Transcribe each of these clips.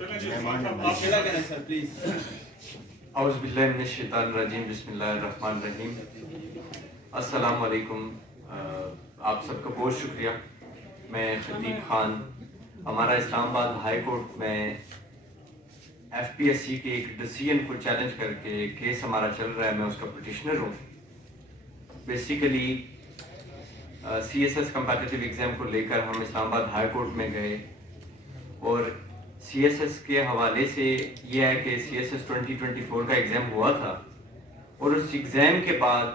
اعوذ باللہ من الشیطان الرجیم، بسم اللہ الرحمن الرحیم۔ السلام علیکم، آپ سب کا بہت شکریہ۔ میں خطیب خان، ہمارا اسلام آباد ہائی کورٹ میں ایف پی ایس سی کے ایک ڈیسیژن کو چیلنج کر کے کیس ہمارا چل رہا ہے، میں اس کا پٹیشنر ہوں۔ Basically C S S competitive exam کو لے کر ہم اسلام آباد ہائی کورٹ میں گئے، اور سی ایس ایس کے حوالے سے یہ ہے کہ سی ایس ایس 2024 کا ایگزام ہوا تھا، اور اس ایگزام کے بعد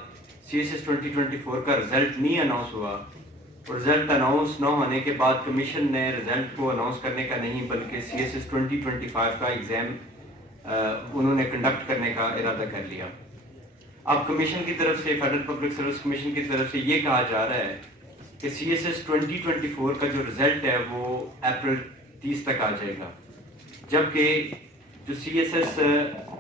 سی ایس ایس 2024 کا رزلٹ نہیں اناؤنس ہوا، اور رزلٹ اناؤنس نہ ہونے کے بعد کمیشن نے رزلٹ کو اناؤنس کرنے کا نہیں بلکہ سی ایس ایس 2025 کا ایگزام انہوں نے کنڈکٹ کرنے کا ارادہ کر لیا۔ اب کمیشن کی طرف سے، فیڈرل پبلک سروس کمیشن کی طرف سے یہ کہا جا رہا ہے کہ سی ایس ایس 2024 کا جو رزلٹ ہے وہ اپریل 30 تک آ جائے گا، جبکہ جو سی ایس ایس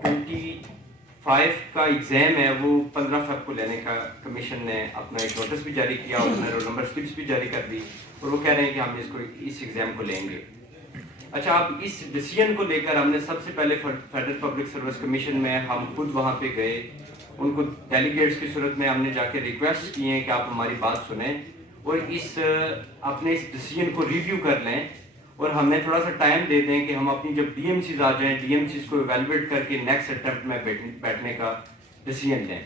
25 کا ایگزام ہے وہ 15 فیب کو لینے کا کمیشن نے اپنا ایک نوٹس بھی جاری کیا، اور انہوں نے رول نمبر سلپس بھی جاری کر دی، اور وہ کہہ رہے ہیں کہ ہم اس ایگزام کو لیں گے۔ اچھا، اب اس ڈیسیژن کو لے کر ہم نے سب سے پہلے فیڈرل پبلک سروس کمیشن میں ہم خود وہاں پہ گئے، ان کو ڈیلیگیٹس کی صورت میں ہم نے جا کے ریکویسٹ کی ہیں کہ آپ ہماری بات سنیں اور اپنے اس ڈیسیژن کو ریویو کر لیں، اور ہمیں تھوڑا سا ٹائم دے دیں کہ ہم اپنی جب ڈی ایم سیز آ جائیں، ڈی ایم سیز کو ایویلویٹ کر کے نیکسٹ اٹیمپٹ میں بیٹھنے کا ڈیسیژن لیں،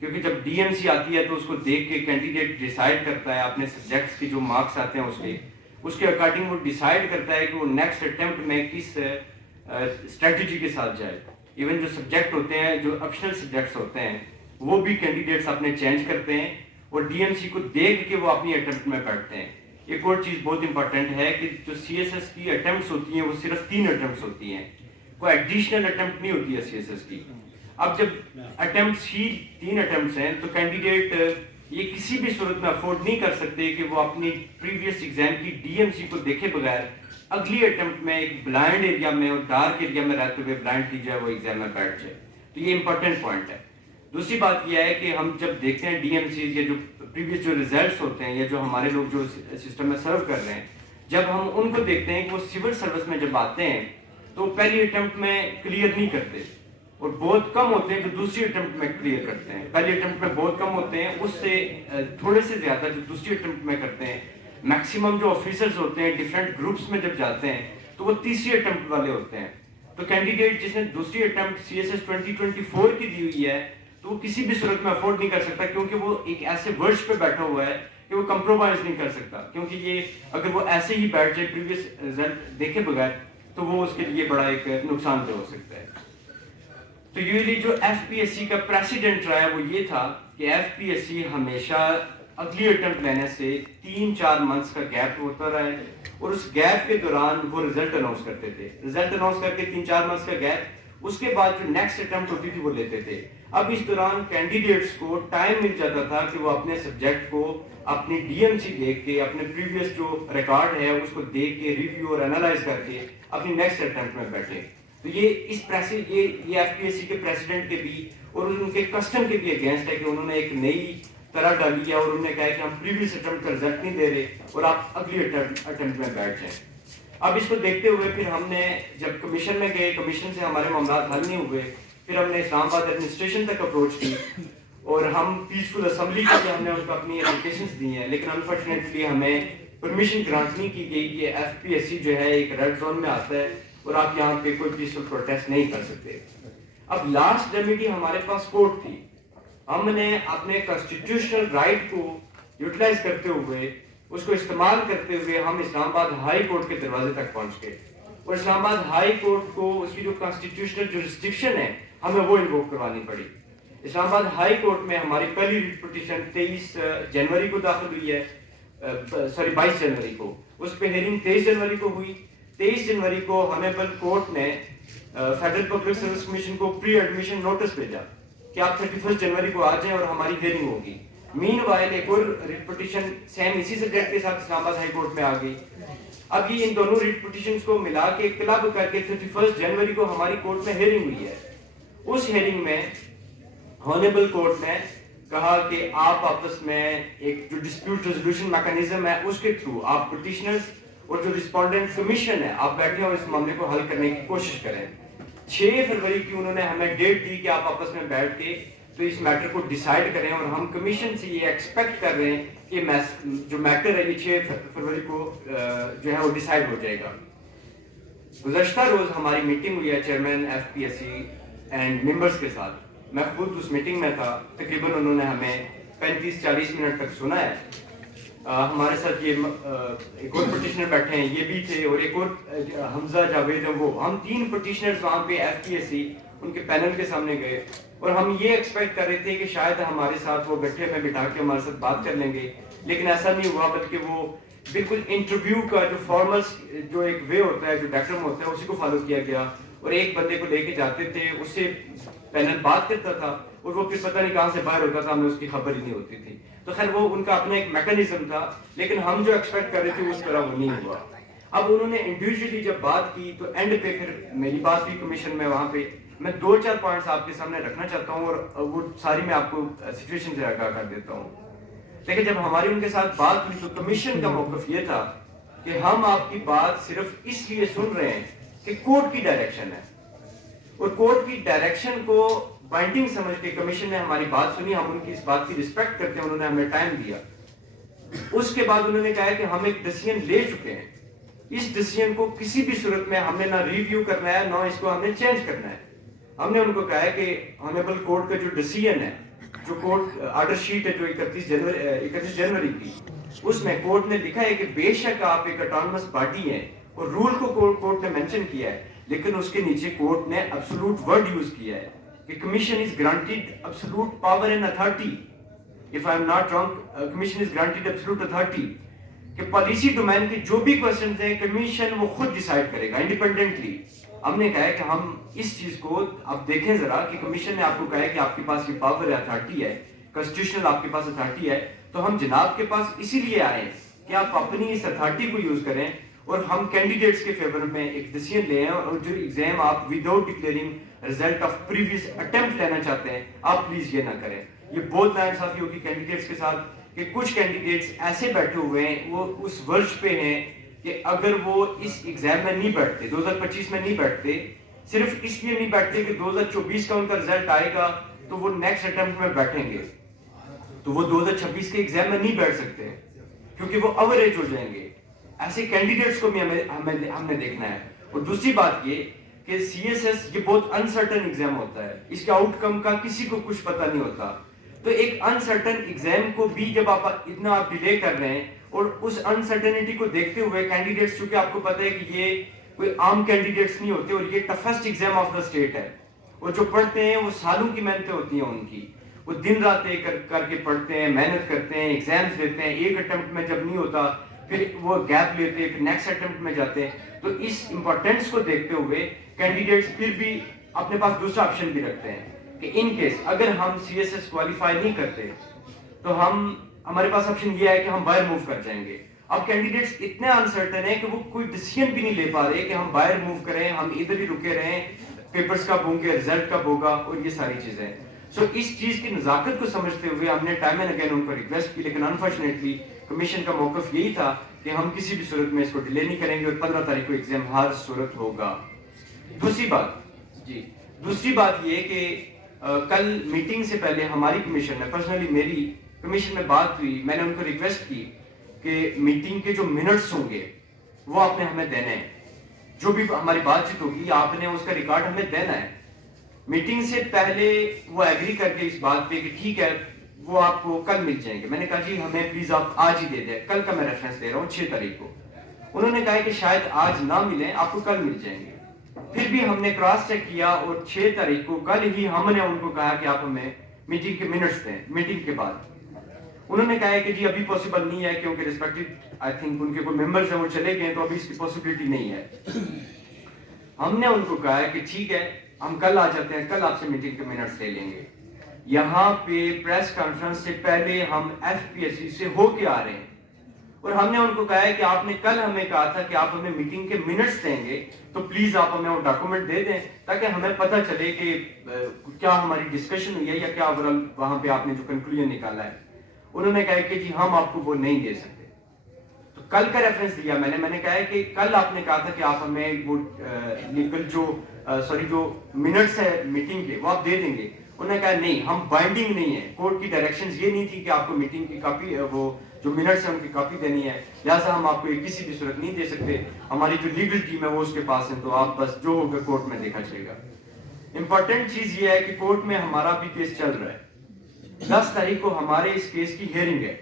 کیونکہ جب ڈی ایم سی آتی ہے تو اس کو دیکھ کے کینڈیڈیٹ ڈیسائیڈ کرتا ہے اپنے سبجیکٹس کی جو مارکس آتے ہیں اس کے اکارڈنگ وہ ڈیسائیڈ کرتا ہے کہ وہ نیکسٹ اٹیمپٹ میں کس اسٹریٹجی کے ساتھ جائے۔ ایون جو سبجیکٹ ہوتے ہیں، جو آپشنل سبجیکٹس ہوتے ہیں، وہ بھی کینڈیڈیٹس اپنے چینج کرتے ہیں، اور ڈی ایم سی کو دیکھ کے وہ اپنی اٹیمپٹ میں بیٹھتے ہیں۔ ایک اور چیز بہت امپورٹنٹ ہے کہ جو سی ایس ایس کی اٹیمپٹس ہوتی ہیں وہ صرف 3 اٹیمپٹس ہوتی ہیں، کوئی ایڈیشنل اٹیمپٹ نہیں ہوتی ہے سی ایس ایس کی۔ اب جب اٹیمپٹس ہی 3 اٹیمپٹس ہیں تو کینڈیڈیٹ یہ کسی بھی صورت میں افورڈ نہیں کر سکتے کہ وہ اپنی پریویس ایگزام کی ڈی ایم سی کو دیکھے بغیر اگلی اٹیمپٹ میں ایک بلائنڈ ایریا میں اور ڈارک ایریا میں رہتے ہوئے بلائنڈلی جو ہے وہ ایگزام میں بیٹھ جائے۔ تو یہ امپورٹنٹ پوائنٹ ہے۔ دوسری بات یہ ہے کہ ہم جب دیکھتے ہیں ڈی ایم سیز یا جو پریویس جو ریزلٹس ہوتے ہیں یا جو ہمارے لوگ جو سسٹم میں سرو کر رہے ہیں، جب ہم ان کو دیکھتے ہیں کہ وہ سول سروس میں جب آتے ہیں تو پہلی اٹیمپٹ میں کلیئر نہیں کرتے، اور بہت کم ہوتے ہیں جو دوسری اٹیمپٹ میں کلیئر کرتے ہیں۔ پہلی اٹیمپٹ میں بہت کم ہوتے ہیں، اس سے تھوڑے سے زیادہ جو دوسری اٹیمپٹ میں کرتے ہیں۔ میکسیمم جو آفیسرز ہوتے ہیں ڈیفرنٹ گروپس میں جب جاتے ہیں تو وہ تیسری اٹیمپٹ والے ہوتے ہیں۔ تو کینڈیڈیٹ جس نے دوسری اٹیمپٹ سی ایس ایس 2024 کی دی ہوئی ہے تو وہ کسی بھی صورت میں افورڈ نہیں کر سکتا، کیونکہ وہ ایک ایسے ورڈز پہ بیٹھا ہوا ہے کہ وہ کمپرومائز نہیں کر سکتا، کیونکہ یہ اگر وہ ایسے ہی بیٹھ جائے پریویس رزلٹ دیکھے بغیر تو وہ اس کے لیے بڑا ایک نقصان دہ ہو سکتا ہے۔ تو یوزلی جو ایف پی ایس سی کا پریسیڈنٹ رہا ہے وہ یہ تھا کہ ایف پی ایس سی ہمیشہ اگلی اٹیمپٹ لینے سے 3-4 منتھس کا گیپ ہوتا رہا ہے، اور اس گیپ کے دوران وہ رزلٹ اناؤنس کرتے تھے۔ رزلٹ اناؤنس کر کے 3-4 منتھس کا گیپ، اس کے بعد جو نیکسٹ اٹیمپٹ ہوتی تھی وہ لیتے تھے۔ اب اس دوران کینڈیڈیٹس کو ٹائم مل جاتا تھا کہ وہ اپنے سبجیکٹ کو اپنی ڈی ایم سی دیکھ کے، اپنے پریویس جو ریکارڈ ہے اس کو دیکھ کے ریویو اور انالائز کر کے اپنی نیکسٹ اٹیمپٹ میں بیٹھے۔ تو یہ ایف پی ایس سی کے پریسیڈنٹ کے بھی اور ان کے کسٹم کے بھی اگینسٹ ہے کہ انہوں نے ایک نئی طرح ڈالی ہے، اور انہوں نے کہا کہ ہم پریویس اٹیمپٹ کا رزلٹ نہیں دے رہے اور آپ اگلی اٹیمپٹ میں بیٹھ جائیں۔ اب اس کو دیکھتے ہوئے پھر ہم نے جب کمیشن میں گئے، کمیشن سے ہمارے معاملات حل نہیں ہوئے، پھر ہم نے اسلام آباد ایڈمنسٹریشن تک اپروچ کی، اور ہم پیسفل اسمبلی کے لیے ہم نے ان کو اپنی اپلیکیشنز دی ہیں، لیکن انفارچونیٹلی ہمیں پرمیشن گرانٹ نہیں کی گئی کہ ایف پی ایس سی جو ہے ایک ریڈ زون میں آتا ہے اور آپ یہاں پہ کوئی پیسفل پروٹیسٹ نہیں کر سکتے۔ اب لاسٹ ریمیڈی ہمارے پاس کورٹ تھی، ہم نے اپنے کانسٹیٹیوشنل رائٹ کو یوٹیلائز کرتے ہوئے، اس کو استعمال کرتے ہوئے ہم اسلام آباد ہائی کورٹ کے دروازے تک پہنچ گئے، اور اسلام آباد ہائی کورٹ کو اس کی جو کانسٹیٹیوشنل جورسڈکشن ہے ہمیں وہ انووک کروانی پڑی۔ اسلام آباد ہائی کورٹ میں ہماری پہلی ریٹ پٹیشن 22 جنوری کو داخل ہوئی ہے، 22 جنوری کو، اس پہ ہیئرنگ 23 جنوری کو ہوئی۔ 23 جنوری کو ہمیں کورٹ نے فیڈرل پبلک سروس کمیشن کو پری ایڈمیشن نوٹس بھیجا کہ آپ 31 جنوری کو آ جائیں اور ہماری ہیئرنگ ہوگی۔ مین وائل ایک اور ریٹ پٹیشن سیم اسی سبجیکٹ کے ساتھ اسلام آباد ہائی کورٹ میں آ گئی۔ اب یہ ان دونوں ریٹ پٹیشنز کو ملا کے کلب کر کے 31 جنوری کو ہماری کورٹ میں ہیئرنگ ہوئی ہے۔ اس ہیئرنگ میں ہانیبل کورٹ نے کہا کہ آپ آپس میں ایک جو ڈسپیوٹ ریزولوشن میکانزم ہے اس کے تھرو آپ پٹیشنرز اور جو رسپونڈنٹ کمیشن ہے آپ بیٹھے ہو اس معاملے کو حل کرنے کی کوشش کریں. 6 فروری کی انہوں نے ہمیں ڈیٹ دی کہ آپ آپس میں بیٹھ کے تو اس میٹر کو ڈیسائیڈ کریں, اور ہم کمیشن سے یہ ایکسپیکٹ کر رہے ہیں کہ جو میٹر ہے یہ 6 فروری کو جو ہے وہ ڈیسائیڈ ہو جائے گا. گزشتہ روز ہماری میٹنگ ہوئی ہے chairman F P S C and members کے ساتھ. میں خود اس میٹنگ میں تھا. تقریباً انہوں نے ہمیں 35-40 منٹ تک سنا ہے. ہمارے ساتھ یہ ایک اور پٹیشنر بیٹھے ہیں, یہ بھی تھے, اور ایک اور حمزہ جاوید ہیں, وہ ہم 3 پٹیشنرز وہاں پہ ایف پی ایس سی ان کے پینل کے سامنے گئے, اور ہم یہ ایکسپیکٹ کر رہے تھے کہ شاید ہمارے ساتھ وہ گٹھے میں بٹھا کے ہمارے ساتھ بات کر لیں گے, لیکن ایسا نہیں ہوا, بلکہ وہ بالکل انٹرویو کا جو فارمل جو ایک وے ہوتا ہے, جو ڈیکرم ہوتا ہے, اسی کو فالو کیا گیا, اور ایک بندے کو لے کے جاتے تھے, اس سے پینل بات کرتا تھا, اور وہ پھر پتہ نہیں کہاں سے باہر ہوتا تھا, ہمیں اس کی خبر ہی نہیں ہوتی تھی. تو خیر وہ ان کا اپنا ایک میکانزم تھا, لیکن ہم جو ایکسپیکٹ کر رہے تھے اس طرح وہ نہیں ہوا. اب انہوں نے انڈیویجولی جب بات کی تو اینڈ پہ پھر میری بات بھی کمیشن میں, وہاں پہ میں 2-4 پوائنٹس آپ کے سامنے رکھنا چاہتا ہوں, اور وہ ساری میں آپ کو سچویشن سے آگاہ کر دیتا ہوں. لیکن جب ہماری ان کے ساتھ بات ہوئی تو کمیشن کا موقف یہ تھا کہ ہم آپ کی بات صرف اس لیے سن رہے ہیں کہ کورٹ کی ڈائریکشن ہے, اور کورٹ کی ڈائریکشن کو بائنڈنگ سمجھ کے کمیشن نے ہماری بات سنی. ہم ان کی اس بات کی رسپیکٹ کرتے ہیں, انہوں نے ہمیں ٹائم دیا. اس کے بعد انہوں نے کہا کہ ہم ایک ڈیسیژن لے چکے ہیں, اس ڈیسیژن کو کسی بھی صورت میں ہم نے نہ ریویو کرنا ہے, نہ اس کو ہم نے چینج کرنا ہے. ہم نے ان کو کہا ہے کہ آنریبل کورٹ کا جو ڈیسیژن ہے, جو کورٹ آرڈر شیٹ ہے جو 31 جنوری کی, اس میں کورٹ نے لکھا ہے کہ بے شک آپ ایک اٹانومس باڈی ہیں, اور رول کو کورٹ نے مینشن کیا ہے, لیکن اس کے نیچے کورٹ نے ایبسولوٹ ورڈ یوز کیا ہے کہ commission is granted absolute power and authority. if I am not wrong, commission is granted absolute authority کہ پالیسی ڈومین کے جو بھی کوسچنز ہیں کمیشن وہ خود ڈیسائیڈ کرے گا انڈیپینڈنٹلی. ہم نے کہا ہے کہ ہم اس چیز کو اب دیکھیں ذرا کہ کمیشن نے آپ کو کہا ہے کہ آپ کے پاس یہ پاور ہے, اتھارٹی ہے, کانسٹیٹیوشنل آپ کے پاس اتھارٹی ہے, تو ہم جناب کے پاس اسی لیے آئے ہیں کہ آپ اپنی اس اتھارٹی کو یوز کریں, اور ہم کینڈیڈیٹس کے فیور میں ایک ڈیسیژن لیں, اور جو ایگزام آپ without declaring result of previous attempt لینا چاہتے ہیں, آپ پلیز یہ نہ کریں. یہ بہت ناانصافی ہوگی کینڈیڈیٹس کے ساتھ کہ کچھ کینڈیڈیٹس ایسے بیٹھے ہوئے ہیں, وہ اس ورش پہ ہیں کہ اگر وہ اس ایگزام میں نہیں بیٹھتے, 2025 میں نہیں بیٹھتے, صرف اس لیے نہیں بیٹھتے کہ 2024 کا ان کا رزلٹ آئے گا تو وہ نیکسٹ اٹمپٹ میں بیٹھیں گے, تو وہ 2026 کے ایگزام میں نہیں بیٹھ سکتے کیونکہ وہ اوریج ہو جائیں گے. ایسے کینڈیڈیٹس کو بھی ہم نے دیکھنا ہے. اور دوسری بات یہ کہ سی ایس ایس یہ بہت انسرٹن ایگزام ہوتا ہے, اس کے آؤٹ کم کا کسی کو کچھ پتہ نہیں ہوتا. تو ایک انسرٹن ایگزام کو بھی جب آپ ڈیلے کر رہے ہیں, اور اس انسرٹنٹی کو دیکھتے ہوئے کینڈیڈیٹس, چونکہ آپ کو پتہ ہے کہ یہ کوئی عام کینڈیڈیٹس نہیں ہوتے, اور یہ toughest exam of the state ہے, اور جو پڑھتے ہیں وہ سالوں کی محنتیں ہوتی ہیں ان کی, وہ دن رات کر کے پڑھتے ہیں, محنت کرتے ہیں, ایگزامز دیتے ہیں, ایک اٹمپٹ میں جب نہیں ہوتا پھر وہ گیپ لیتے ہیں, پھر نیکسٹ اٹمپٹ میں جاتے ہیں. تو اس امپورٹینس کو دیکھتے ہوئے کینڈیڈیٹس پھر بھی اپنے پاس دوسرا آپشن بھی رکھتے ہیں کہ ان کیس اگر ہم سی ایس ایس کوالیفائی نہیں کرتے تو ہمارے پاس آپشن یہ ہے کہ ہم باہر موو کر جائیں گے. اب کینڈیڈیٹس اتنے انسرٹن ہیں کہ وہ کوئی ڈیسیژن بھی نہیں لے پا رہے کہ ہم باہر موو کریں, ہم ادھر ہی رکے رہیں, پیپرز کب ہوں گے, رزلٹ کب ہوگا, اور یہ ساری چیزیں. سو اس چیز کی نزاکت کو سمجھتے ہوئے ہم نے ٹائم اینڈ اگین ان کو ریکویسٹ کی, لیکن انفارچونیٹلی کمیشن کا موقف یہی تھا کہ ہم کسی بھی صورت میں اس کو ڈیلے نہیں کریں گے, اور 15 تاریخ کو ایگزام ہر صورت ہوگا. دوسری بات یہ کہ کل میٹنگ سے پہلے ہماری کمیشن میں, پرسنلی میری کمیشن میں بات ہوئی, میں نے ان کو ریکویسٹ کی کہ میٹنگ کے جو منٹس ہوں گے وہ آپ نے ہمیں دینے ہیں, جو بھی ہماری بات چیت ہوگی آپ نے اس کا ریکارڈ ہمیں دینا ہے. میٹنگ سے پہلے وہ ایگری کر کے اس بات پہ کہ ٹھیک ہے وہ آپ کو کل مل جائیں گے. میں نے کہا جی ہمیں پلیز آپ آج ہی دے دیں, کل کا میں ریفرنس دے رہا ہوں 6 تاریخ کو. انہوں نے کہا کہ شاید آج نہ ملیں, آپ کو کل مل جائیں گے. پھر بھی ہم نے کراس چیک کیا, اور 6 تاریخ کو کل ہی ہم نے ان کو کہا کہ آپ ہمیں میٹنگ کے منٹس دیں. میٹنگ کے بعد انہوں نے کہا کہ جی ابھی پاسبل نہیں ہے کیونکہ ریسپیکٹڈ آئی تھنک ان کے کوئی ممبرز ہیں وہ چلے گئے, تو ابھی اس کی پاسبلٹی نہیں ہے. ہم نے ان کو کہا کہ ٹھیک ہے ہم کل آ جاتے ہیں, کل آپ سے میٹنگ کے منٹس لے لیں گے. یہاں پہ پریس کانفرنس سے پہلے ہم ایف پی ایس سی سے ہو کے آ رہے ہیں, اور ہم نے ان کو کہا ہے کہ آپ نے کل ہمیں کہا تھا کہ آپ ہمیں میٹنگ کے منٹس دیں گے, تو پلیز آپ ہمیں وہ ڈاکومنٹ دے دیں تاکہ ہمیں پتہ چلے کہ کیا ہماری ڈسکشن ہوئی ہے یا کیا اوورال وہاں پہ آپ نے جو کنکلوژن نکالا ہے. انہوں نے کہا کہ جی ہم آپ کو وہ نہیں دے سکتے. تو کل کا ریفرنس دیا میں نے کہا ہے کہ کل آپ نے کہا تھا کہ آپ ہمیں وہ لیگل جو منٹس ہے میٹنگ کے وہ آپ دے دیں گے. انہوں نے کہا نہیں, ہم بائنڈنگ نہیں ہے, کورٹ کی ڈائریکشنز یہ نہیں تھی کہ آپ کو میٹنگ کی کاپی, وہ جو منٹس ہیں ان کی کاپی دینی ہے, لہٰذا ہم آپ کو یہ کسی بھی صورت نہیں دے سکتے, ہماری جو لیگل ٹیم ہے وہ اس کے پاس ہے, تو آپ بس جو ہوگا کورٹ میں دیکھا جائے گا. امپورٹنٹ چیز یہ ہے کہ کورٹ میں ہمارا بھی کیس چل رہا ہے. 10 تاریخ کو ہمارے اس کیس کی ہیئرنگ ہے,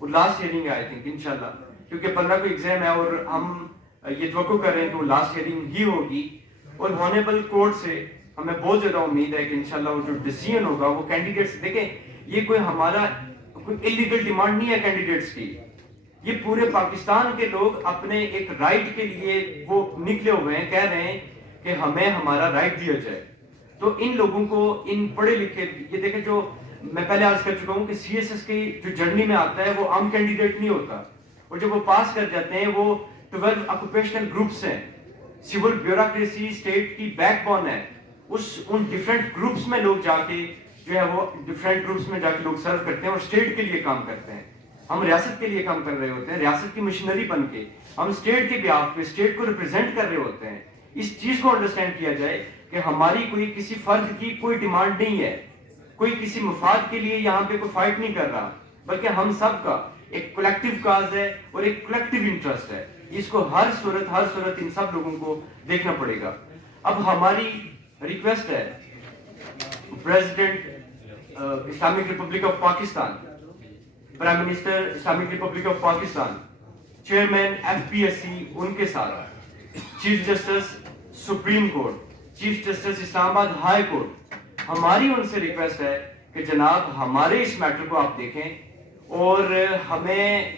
وہ لاسٹ ہیئرنگ ہے آئی تھنک انشاءاللہ, کیونکہ 15 کو ایگزام ہے اور ہم یہ توقع کر رہے ہیں کہ وہ لاسٹ ہیئرنگ ہی ہوگی. اور ہانیبل کورٹ سے ہمیں بہت زیادہ امید ہے کہ انشاءاللہ وہ جو ڈیسیژن ہوگا وہ کینڈیڈیٹس, دیکھیں یہ کوئی ہمارا کوئی انلیگل ڈیمانڈ نہیں ہے کینڈیڈیٹس کی, یہ پورے پاکستان کے لوگ اپنے ایک رائٹ کے لیے وہ نکلے ہوئے ہیں, کہہ رہے ہیں کہ ہمیں ہمارا رائٹ دیا جائے. تو ان لوگوں کو, ان پڑھے لکھے, یہ دیکھیں جو میں پہلے عرض کر چکا ہوں کہ سی ایس ایس کی جو جرنی میں آتا ہے وہ عام کینڈیڈیٹ نہیں ہوتا, اور جب وہ پاس کر جاتے ہیں وہ 12 آکوپیشنل گروپس ہیں, سول بیوروکریسی اسٹیٹ کی بیک بون ہے, ان ڈیفرنٹ گروپس میں لوگ جا کے جو ہے وہ ڈیفرنٹ گروپس میں جا کے لوگ سرو کرتے ہیں اور اسٹیٹ کے لیے کام کرتے ہیں. ہم ریاست کے لیے کام کر رہے ہوتے ہیں, ریاست کی مشنری بن کے ہم اسٹیٹ کے بیہاف پہ اسٹیٹ کو ریپرزینٹ کر رہے ہوتے ہیں. اس چیز کو انڈرسٹینڈ کیا جائے کہ ہماری کوئی کسی فرد کی کوئی ڈیمانڈ نہیں ہے, کوئی کسی مفاد کے لیے یہاں پہ کوئی فائٹ نہیں کر رہا, بلکہ ہم سب کا ایک کولیکٹیو کاز ہے اور ایک کولیکٹیو انٹرسٹ ہے. اس کو ہر صورت ان سب لوگوں کو دیکھنا پڑے گا. اب ہماری ریکویسٹ ہے president Islamic republic of Pakistan, prime minister Islamic republic of Pakistan, chairman F P S C ان کے ساتھ, chief justice supreme court, chief justice Islamabad high court, ہماری ان سے ریکویسٹ ہے کہ جناب ہمارے اس میٹر کو آپ دیکھیں اور ہمیں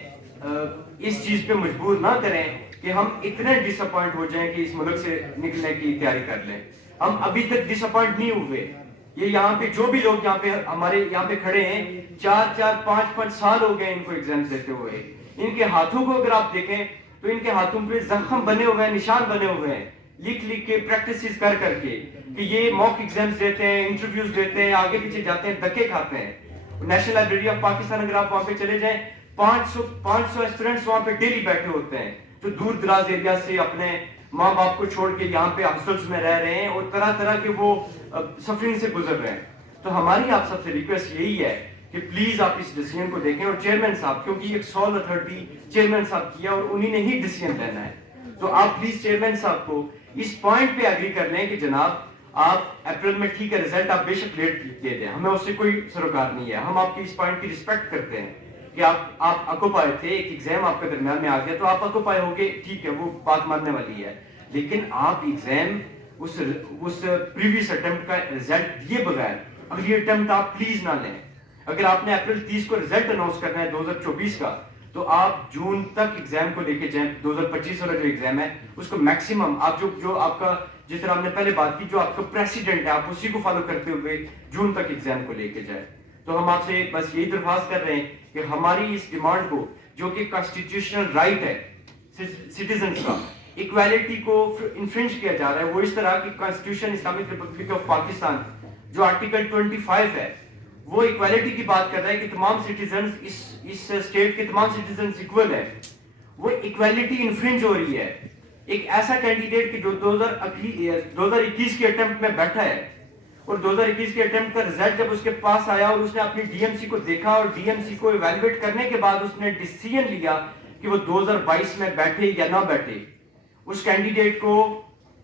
اس چیز پہ مجبور نہ کریں کہ ہم اتنے ڈس اپوائنٹ ہو جائیں کہ اس ملک سے نکلنے کی تیاری کر لیں. ہم ابھی تک ڈس اپوائنٹ نہیں ہوئے. یہ یہاں پہ جو بھی لوگ یہاں پہ ہمارے یہاں پہ کھڑے ہیں 4-5 سال ہو گئے ان کو ایگزام دیتے ہوئے. ان کے ہاتھوں کو اگر آپ دیکھیں تو ان کے ہاتھوں پہ زخم بنے ہوئے ہیں, نشان بنے ہوئے ہیں, لکھ کے پریکٹسز کر کے کہ یہ موک ایگزامز دیتے ہیں, انٹرویوز دیتے ہیں, آگے پیچھے جاتے ہیں, دھکے کھاتے ہیں. نیشنل لائبریری آف پاکستان اگر آپ وہاں پہ چلے جائیں 500 اسٹوڈنٹس وہاں پہ ڈیلی بیٹھے ہوتے ہیں جو دور دراز ایریا سے اپنے ماں باپ کو چھوڑ کے یہاں پہ ہاسٹلز میں رہ رہے ہیں اور طرح طرح کے وہ سفرنگ سے گزر رہے ہیں. تو ہماری آپ سب سے ریکویسٹ یہی ہے کہ پلیز آپ اس ڈیسیژن کو دیکھیں, اور چیئرمین صاحب, کیونکہ ایک سول اتھارٹی چیئرمین صاحب کیا اور انہی نے ہی ڈیسیژن لینا ہے, تو آپ پلیز چیئرمین صاحب کو اس پوائنٹ پہ ایگری کر لیں کہ جناب آپ اپریل میں ٹھیک ہے رزلٹ آپ بے شک لیٹ دے دیں, ہمیں اس سے کوئی سروکار نہیں ہے, ہم آپ کی اس پوائنٹ کی رسپیکٹ کرتے ہیں کہ آپ اکوپائے تھے, ایک ایگزام آپ کے درمیان میں آ گیا تو آپ اکوپائے ہو گئے, ٹھیک ہے وہ بات ماننے والی ہے, لیکن آپ ایگزام اس پریویس اٹیمپٹ کا رزلٹ دیے بغیر اگلی اٹیمپٹ آپ پلیز نہ لیں. اگر آپ نے اپریل 30 کو رزلٹ اناؤنس کرنا ہے 2024 کا, تو آپ جون تک ایگزام کو لے کے جائیں. 2025 والا جو ایگزام ہے اس کو میکسیمم آپ جو آپ کا, جس طرح ہم نے پہلے بات کی, جو آپ کا پریسیڈنٹ ہے آپ اسی کو فالو کرتے ہوئے جون تک ایگزام کو لے کے جائیں. تو ہم آپ سے بس یہی درخواست کر رہے ہیں کہ ہماری اس ڈیمانڈ کو, جو کہ کانسٹیٹیوشنل رائٹ ہے سٹیزنز کا, ایکویلٹی کو انفرنج کیا جا رہا ہے, وہ اس طرح کی constitution Islamic republic of Pakistan جو آرٹیکل 25 ہے وہ ایکویلٹی کی بات کر رہا ہے کہ تمام سٹیزنز اس اسٹیٹ کے تمام سٹیزنز ایکول ہیں, وہ ایکویلٹی انفرنج ہو رہی ہے. ایک ایسا کینڈیڈیٹ کہ جو 2021 کے اٹیمپٹ میں بیٹھا ہے اور 2021 کے اٹیمپٹ کا رزلٹ جب اس کے پاس آیا اور اس نے اپنی ڈی ایم سی کو دیکھا اور ڈی ایم سی کو ایویلویٹ کرنے کے بعد اس نے ڈیسیژن لیا کہ وہ 2022 میں بیٹھے یا نہ بیٹھے, اس کینڈیڈیٹ کو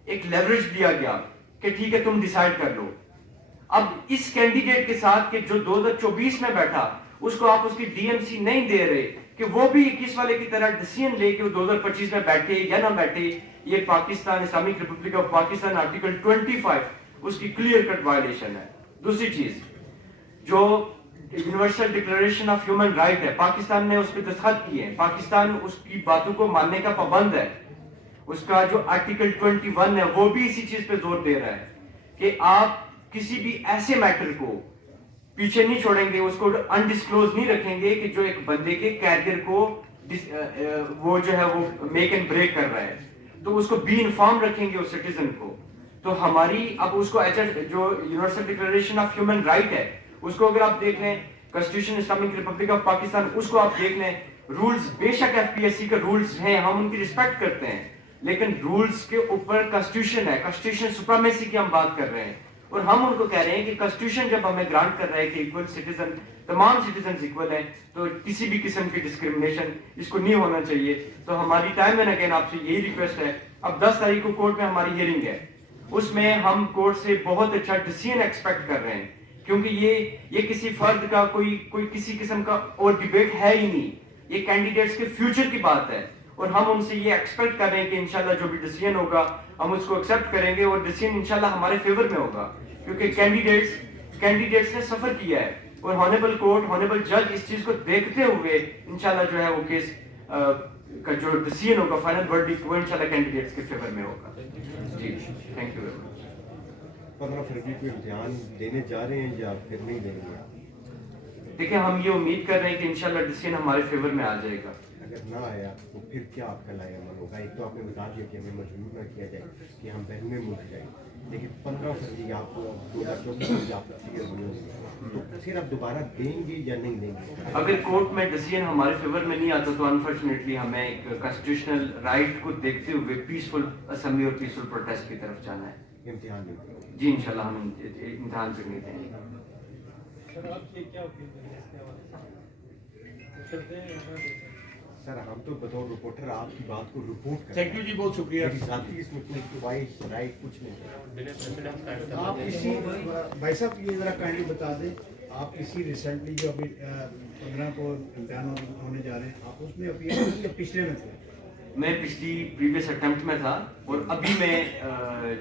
ایک لیوریج دیا گیا کہ ٹھیک ہے تم ڈیسائیڈ کر لو. اب اس کینڈیڈیٹ کے ساتھ کہ جو 2024 میں بیٹھا اس کو آپ اس کی ڈی ایم سی نہیں دے رہے کہ وہ بھی 21 والے کی طرح ڈیسیژن لے کے وہ 2025 میں بیٹھے یا نہ بیٹھے, یہ Pakistan Islamic republic of Pakistan article 25 اس کی کلیئر کٹ وائلیشن ہے. دوسری چیز, جو universal declaration of human right ہے, پاکستان نے اس پہ دستخط کیے ہیں, پاکستان اس کی باتوں کو ماننے کا پابند ہے. اس کا جو آرٹیکل 21 ہے وہ بھی اسی چیز پہ زور دے رہا ہے کہ آپ کسی بھی ایسے میٹر کو پیچھے نہیں چھوڑیں گے, اس کو انڈسکلوز نہیں رکھیں گے کہ جو ایک بندے کے کیریئر کو وہ جو ہے وہ میک اینڈ بریک کر رہا ہے, تو اس کو بی انفارم رکھیں گے اس سٹیزن کو. تو ہماری اب اس کو جو universal declaration of human right ہے اس کو اگر آپ دیکھ لیں, constitution Islamic republic of Pakistan اس کو آپ دیکھ لیں, رولز بے شک FPSC کا رولز ہیں, ہم ان کی رسپیکٹ کرتے ہیں, لیکن رولز کے اوپر کانسٹیٹیوشن ہے, کانسٹیٹیوشن سپریمیسی کی ہم بات کر رہے ہیں, اور ہم ان کو کہہ رہے ہیں کہ کانسٹیٹیوشن جب ہمیں گرانٹ کر رہا ہے کہ ایکول سٹیزن, تمام سٹیزنز ایکول ہیں, تو کسی بھی قسم کی ڈسکریمنیشن اس کو نہیں ہونا چاہیے. تو ہماری ٹائم اینڈ اگین آپ سے یہی ریکویسٹ ہے. اب 10 تاریخ کو کورٹ میں ہماری ہیئرنگ ہے, اس میں ہم کورٹ سے بہت اچھا ڈیسیژن ایکسپیکٹ کر رہے ہیں, کیونکہ یہ کسی فرد کا کوئی کسی قسم کا اور ڈیبیٹ ہے ہی نہیں, یہ کینڈیڈیٹس کے فیوچر کی بات ہے, اور ہم ان سے یہ ایکسپیکٹ کر رہے ہیں کہ انشاءاللہ جو بھی ڈیسیژن ہوگا ہم اس کو ایکسیپٹ کریں گے, اور ڈیسیژن انشاءاللہ ہمارے فیور میں ہوگا, کیونکہ کینڈیڈیٹس نے سفر کیا ہے, اور ہانیبل کورٹ, ہانیبل جج اس چیز کو دیکھتے ہوئے انشاءاللہ جو ہے وہ کیس کا جو ڈیسیژن ہوگا, فائنل ورڈکٹ, وہ انشاءاللہ کینڈیڈیٹس کے فیور میں ہوگا. جی تھینک یو ویری مچ. 15 فروری کو امتحان دینے جا رہے ہیں یا پھر نہیں دیں گے؟ دیکھیں ہم یہ امید کر رہے ہیں کہ انشاءاللہ ڈیسیژن ہمارے فیور میں آ جائے گا. اگر نہ آیا تو پھر کیا آپ کا لائے عمل ہوگا؟ ایک تو آپ نے بتا دیا کہ ہمیں مجبور نہ کیا جائے کہ ہم بیرون ملک جائیں, لیکن 15 فروری آپ کو 2024 آپ کا فکر بنی ہوگی, تو پھر آپ دوبارہ دیں گے یا نہیں دیں گے؟ اگر کورٹ میں ڈیسیژن ہمارے فیور میں نہیں آتا تو انفارچونیٹلی ہمیں ایک کانسٹیٹیوشنل رائٹ کو دیکھتے ہوئے پیسفل اسمبلی اور پیسفل پروٹیسٹ کی طرف جانا ہے. امتحان نہیں دیں گے؟ جی انشاءاللہ ہم امتحان سے نہیں دیں گے. سر ہم تو بطور رپورٹر آپ کی بات کو رپورٹ کرتے ہیں. تھینک یو جی, بہت شکریہ. میری ذاتی اس میں کوئی خواہش رائٹ کچھ نہیں. آپ اسی بھائی صاحب یہ ذرا کائنڈلی بتا دیں, آپ اسی ریسنٹلی جو ابھی 15 کو امتحان ہونے جا رہے ہیں, آپ اس میں اپیل کی یا پچھلے میں تھے؟ میں پچھلی پریویس اٹیمپٹ میں تھا, اور ابھی میں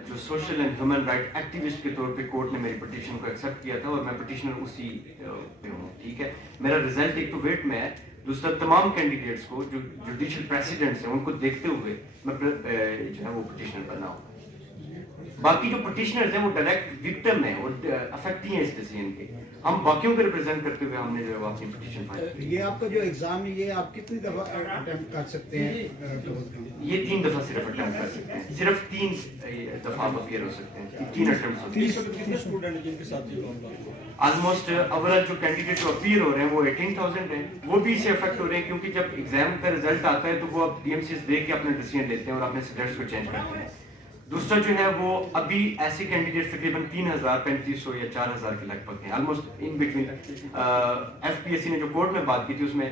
جو social and human right activist کے طور پہ کورٹ نے میری پٹیشن کو ایکسیپٹ کیا تھا, اور میں پٹیشنر اسی پہ ہوں. ٹھیک ہے, میرا رزلٹ ایک تو ویٹ میں ہے, دوسرا تمام کینڈیڈیٹس کو جو جوڈیشل پریسیڈنٹس ہیں ان کو دیکھتے ہوئے میں جو ہے وہ پٹیشنر بنا ہوں. باقی جو پٹیشنرز ہیں وہ ڈائریکٹ وکٹم ہیں اور افیکٹ ہی ہیں اس ڈیسیژن کے. ہم باقیوں کو ریپرزینٹ کرتے ہوئے ہم نے جو ہے وہ اپنی پٹیشن فائل کی. یہ آپ کا جو ایگزام ہے یہ آپ کتنی دفعہ اٹیمپٹ کر سکتے ہیں؟ یہ 3 دفعہ صرف اٹیمپٹ کر سکتے ہیں, صرف 3 دفعہ آپ اپیئر ہو سکتے ہیں, 3 اٹیمپٹس ہوتے ہیں. کتنے اسٹوڈنٹ جن کے ساتھ یہ کام آلموسٹ اوورال جو کینڈیڈیٹ جو اپیئر ہو رہے ہیں وہ 18,000 ہیں, وہ بھی اس سے افیکٹ ہو رہے ہیں, کیونکہ جب ایگزام کا رزلٹ آتا ہے تو وہ اب DMCs دیکھ کے اپنا ڈیسیژن لیتے ہیں اور اپنے سبجیکٹس کو چینج کرتے ہیں. دوسرا جو ہے وہ ابھی ایسے کینڈیڈیٹ تقریباً 3,000 3,500 یا 4,000 کے لگ بھگ ہیں, آلموسٹ ان بٹوین. FPSC نے جو کورٹ میں بات کی تھی اس میں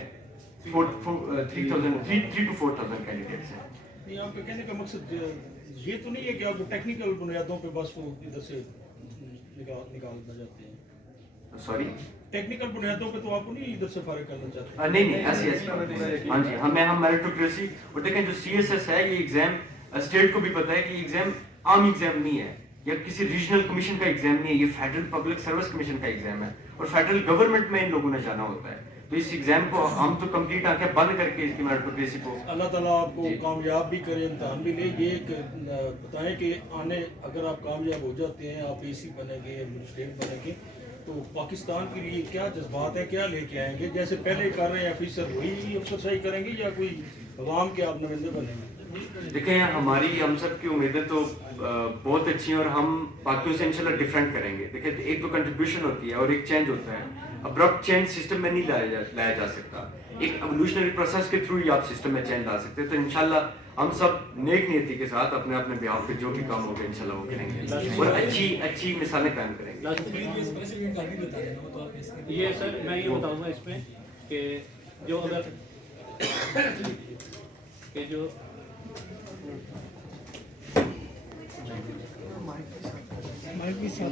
3 to 4,000 کینڈیڈیٹس ہیں. نہیں, آپ کا کہنے کا مقصد یہ تو نہیں ہے کہ آپ ٹیکنیکل بنیادوں پہ بس وہ ادھر سے نکالنا چاہتے ہیں؟ سوری, ٹیکنیکل بنیادوں پہ تو آپ کو نہیں ادھر سے فارغ کرنا چاہتے؟ نہیں ایسی ہاں جی, ہم میریٹوکریسی, اور دیکھیں جو CSS ہے یہ ایگزام اسٹیٹ کو بھی پتا ہے کہ یہ ایگزام عام ایگزام نہیں ہے, یا کسی ریجنل کمیشن کا ایگزام نہیں ہے, یہ فیڈرل پبلک سروس کمیشن کا ایگزام ہے, اور فیڈرل گورنمنٹ میں ان لوگوں نے جانا ہوتا ہے. تو اس ایگزام کو ہم تو کمپلیٹ آنکھیں بند کر کے اس کی میریٹوکریسی کو اللہ تعالیٰ آپ کو کامیاب بھی کرے, امتحان بھی لے. یہ بتائیں کہ اگر آپ کامیاب ہو جاتے ہیں, آپ AC بنیں گے, ایڈمنسٹریٹ بنیں گے, تو پاکستان کے لیے کیا جذبات ہیں, کیا لے کے آئیں گے؟ جیسے پہلے کر رہے ہیں آفیسر, وہی افسرشاہی کریں گے یا کوئی عوام کے آپ نمائندے بنیں گے؟ دیکھیں ہم سب کی امیدیں تو بہت اچھی ہیں, اور ہم باقیوں سے انشاءاللہ ڈیفرنٹ کریں گے. دیکھیں ایک تو کنٹریبیوشن ہوتی ہے اور ایک چینج ہوتا ہے. ابرپٹ چینج سسٹم میں نہیں لایا جا سکتا, ایک ایوولوشنری پروسیس کے تھرو ہی آپ سسٹم میں چینج لا سکتے ہیں. تو انشاءاللہ ہم سب نیک نیتی کے ساتھ اپنے اپنے بیہاف پہ جو بھی کام ہوگا انشاءاللہ وہ کریں گے, اور اچھی مثالیں قائم کریں گے. یہ سر میں یہ بتاؤں گا اس میں کہ جو اگر کہ جو